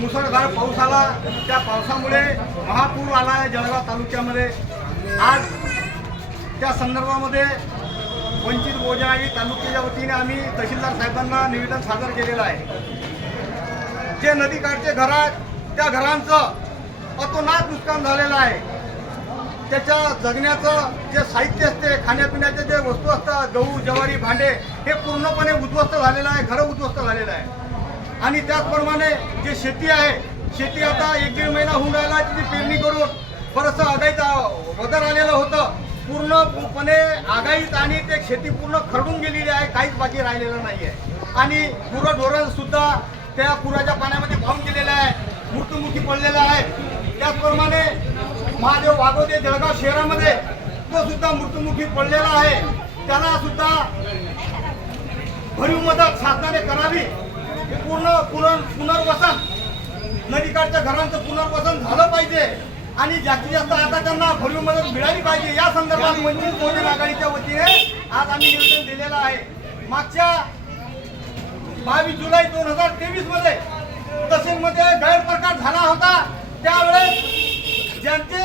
मुसळधार पाऊस आला, त्या पावसामुळे महापूर आला आहे जळगाव तालुक्यामध्ये। आज त्या संदर्भामध्ये वंचित बहुजन आघाडी तालुक्याच्या वतीने आम्ही तहसीलदार साहेबांना निवेदन सादर केलेलं आहे। जे नदीकाठचे घर आहेत त्या घरांचं अतोनात नुकसान झालेलं आहे। त्याच्या जगण्याचं जे साहित्य असते, खाण्यापिण्याचे जे वस्तू असतात, गहू ज्वारी भांडे, हे पूर्णपणे उद्ध्वस्त झालेलं आहे, घरं उद्ध्वस्त झालेलं आहे। आणि त्याचप्रमाणे जे शेती आहे, शेती आता 1-1.5 महिना होऊन राहिला तिची पेरणी करून बरंचसं आगाईत बदल आलेलं होतं। पूर्णपणे आगाईत आणि ते शेती पूर्ण खरडून गेलेली आहे, काहीच बाकी राहिलेलं नाही आहे। आणि गुरंढोरं सुद्धा त्या पुराच्या पाण्यामध्ये वाहून गेलेलं आहे, मृत्युमुखी पडलेला आहे। त्याचप्रमाणे महादेव वाघोते जळगाव शहरामध्ये तो सुद्धा मृत्युमुखी पडलेला आहे। त्याला सुद्धा भरीव मदत शासनाने करावी। पुनर्वसन, नदीकाठच्या घरांचं पुनर्वसन झालं पाहिजे आणि जास्तीत जास्त आता त्यांना भरीव मदत मिळाली पाहिजे। या संदर्भात वंचित बहुजन आघाडीच्या वतीने आज आम्ही निवेदन दिलेलं आहे। मागच्या 22 जुलै 2023 मध्ये तहसीलमध्ये गैरप्रकार झाला होता, त्यावेळेस ज्यांचे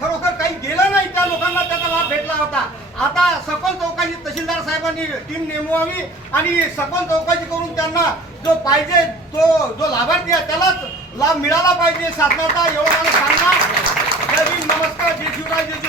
खरोखर काही गेलं नाही त्या लोकांना त्याचा लाभ भेटला होता। आता सखोल चौकशी तहसीलदार साहेबांनी टीम नेमवावी आणि सखोल चौकशी करून त्यांना जो पाहिजे जो लाभार्थी आहे त्यालाच लाभ मिळाला पाहिजे शासनाचा, एवढं मला सांगणार। जय भीम, नमस्कार, जय शिवराय, जय